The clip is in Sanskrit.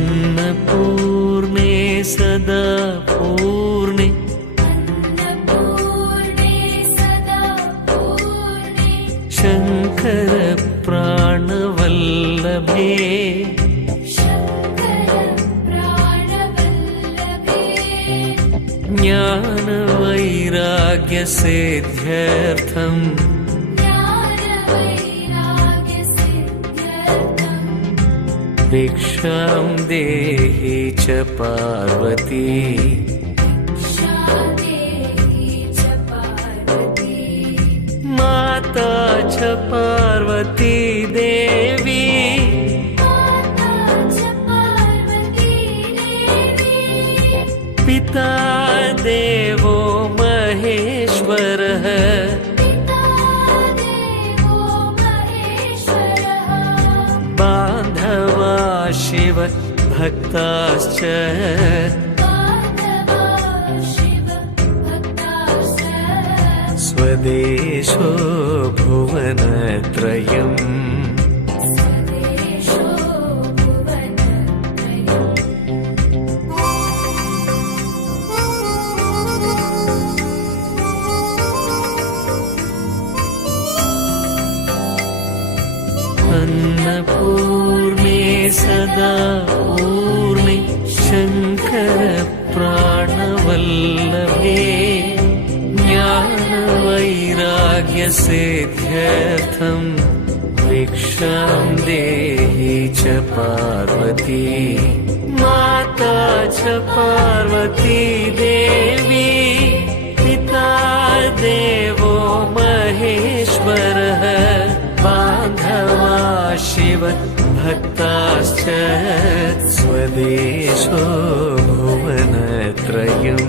अन्नपूर्णे सदा पूर्णे शङ्कर प्राणवल्लभे ज्ञानवैराग्यसिद्ध्यर्थम् भिक्षां देहि च पार्वती माता च पार्वती देवी पिता देवो महेश्वरः बान्धवा शिव भक्ताश्च स्वदेशो भुवनत्रयम् अन्नपूर्णे सदा पूर्णे शङ्कर प्राणवल्लभे ज्ञानवैराग्यसिद्ध्यर्थम् भिक्षां देहि च पार्वती माता च पार्वती देवी पिता देवो महेश्वरः बान्धवा शिव भक्ताश्च स्वदेशो भुवनत्रयम्